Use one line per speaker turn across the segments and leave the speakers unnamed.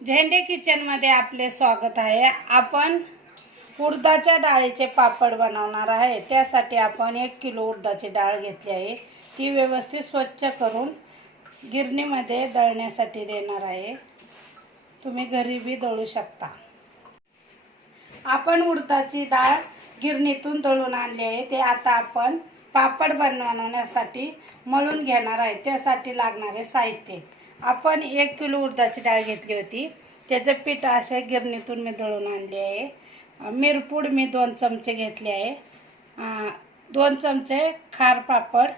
झेंडे किचनमध्ये आपले स्वागत आहे. आपण उडदाच्या डाळीचे पापड बनवणार आहे. त्यासाठी आपण एक किलो उडदाची डाळ घेतली आहे. ती व्यवस्थित स्वच्छ करून गिरणीमध्ये दळण्यासाठी देणार आहे. तुम्ही घरी बी दळू शकता. आपण उडदाची डाळ गिरणीतून दळून आणली आहे. ते आता आपण पापड बनवण्यासाठी मळून घेणार आहे. त्यासाठी लागणारे साहित्य. आपण एक किलो उडदाची डाळ घेतली होती. त्याचं पीठ असे गिरणीतून मी दळून आणले आहे. मिरपूड मी दोन चमचे घेतले आहे. दोन चमचे खार पापड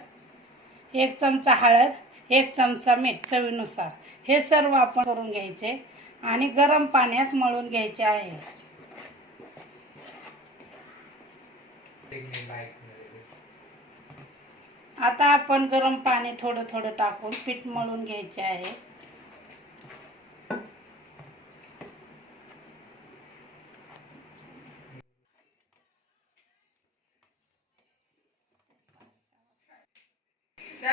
एक चमचा हळद एक चमचा मीठ चवीनुसार. हे सर्व आपण करून घ्यायचे आणि गरम पाण्यात मळून घ्यायचे आहे. आता आपण गरम पाणी थोडं थोडं टाकून पीठ मळून घ्यायचे आहे.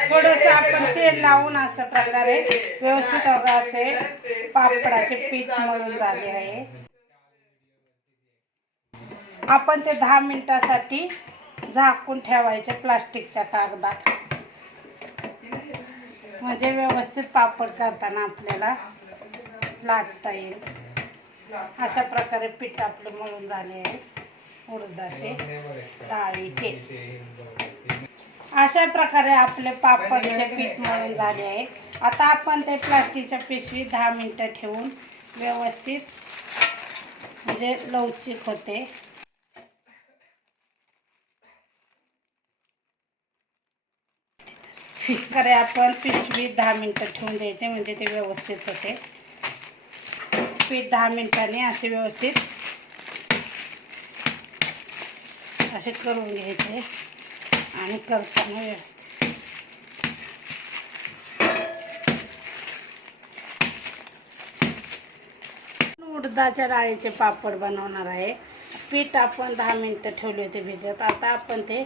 थोडस आपण तेल लावून असं प्रकारे व्यवस्थित असे पापडाचे पीठ मळून झाले आहे. आपण ते दहा मिनिटासाठी झाकून ठेवायचे प्लास्टिकच्या कागदात. म्हणजे व्यवस्थित पापड करताना आपल्याला लाटता येईल. अशा प्रकारे पीठ आपलं मळून झाले आहे. उडदाचे डाळीचे. अशा प्रकारे आपले पापडचे पीठ मळून झाले आहे. आता आपण ते प्लास्टिकच्या पिशवी दहा मिनिटं ठेवून व्यवस्थित म्हणजे लवचिक होते. फिसकडे आपण पिशवी दहा मिनटं ठेवून द्यायचे म्हणजे ते व्यवस्थित होते. पीठ दहा मिनटांनी असे व्यवस्थित असे करून घ्यायचे आणि करताना व्यवस्थित. उडदाच्या डाळीचे पापड बनवणार आहे. पीठ आपण दहा मिनटं ठेवले होते भिजत. आता आपण ते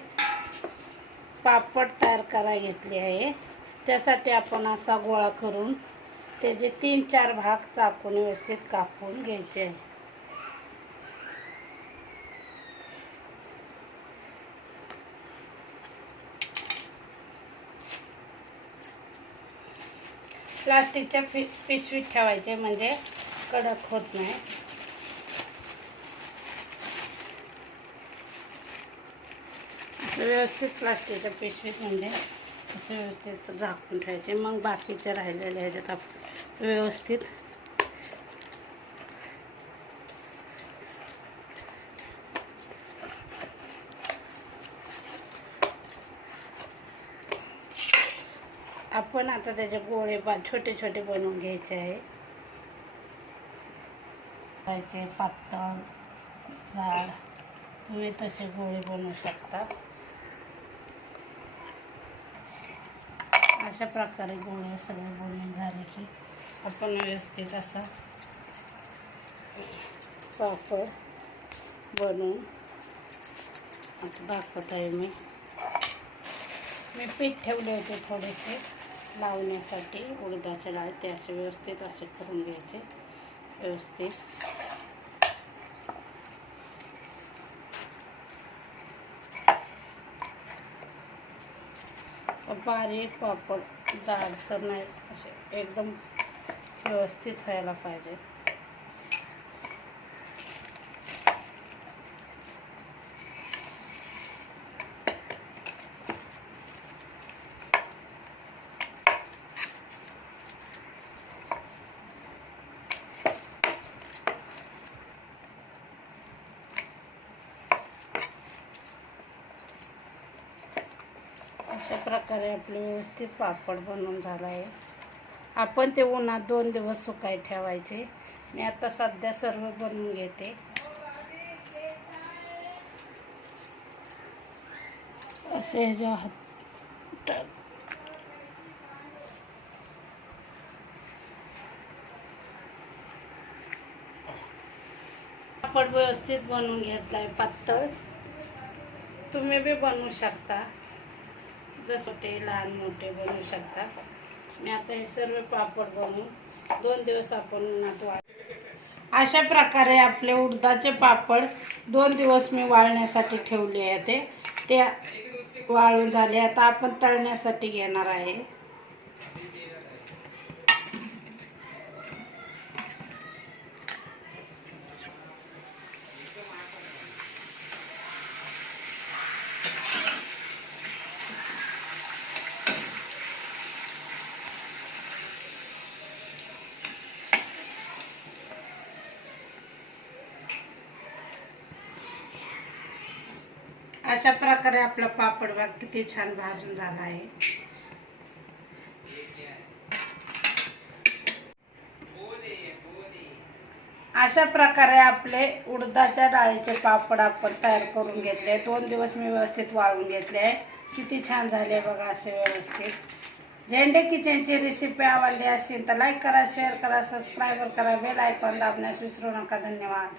पापड तयार करा घेतले आहे. त्यासाठी आपण असा गोळा करून त्याचे तीन चार भाग चाकून व्यवस्थित कापून घ्यायचे. आहे प्लास्टिकच्या पि पिशवीत ठेवायचे म्हणजे कडक होत नाही. व्यवस्थित प्लास्टिकच्या पिशवीत म्हणजे असं व्यवस्थित झाकून ठेवायचे. मग बाकीचे राहिलेले ह्याच्यात आपण. व्यवस्थित. आपण आता त्याचे गोळे बा छोटे छोटे बनवून घ्यायचे आहे. पातळ झाड. तुम्ही तसे गोळे बनवू शकता. अशा प्रकारे गोळे सगळे बनवून झाले की आपण व्यवस्थित असा पापड बनवून आता दाखवत आहे मी. मी पीठ ठेवले होते थोडेसे लावण्यासाठी. उडदाच्या डाळ ते असे व्यवस्थित असे करून घ्यायचे. व्यवस्थित. बारीक पापड जाडसर नाही असे एकदम व्यवस्थित व्हायला पाहिजे. अशा प्रकारे आपले व्यवस्थित पापड बनवून झाला आहे आपण ते उन्हात दोन दिवस सुकाय ठेवायचे. मी आता सध्या सर्व बनवून घेते. असे ह्याच्या हात पापड व्यवस्थित बनवून घेतला आहे पातळ. तुम्ही बी बनवू शकता. जसं ते लहान मोठे बनवू शकता. मी आता हे सर्व पापड बनवून दोन दिवस आपण उन्हात वाट अशा प्रकारे आपले उडदाचे पापड दोन दिवस मी वाळण्यासाठी ठेवले आहे ते. ते वाळून झाले. आता आपण तळण्यासाठी घेणार आहे. अशा प्रकारे आपला पापड भाग किती छान भाजून झाला आहे. अशा प्रकारे आपले उडदाच्या डाळीचे पापड आपण तयार करून घेतले. दोन दिवस मी व्यवस्थित वाळून घेतले. आहे किती छान झाले बघा असे व्यवस्थित. झेंडे किचनची रेसिपी आवडली असेल तर लाईक करा शेअर करा सबस्क्राईब करा. बेल आयकॉन दाबण्यास विसरू नका. धन्यवाद.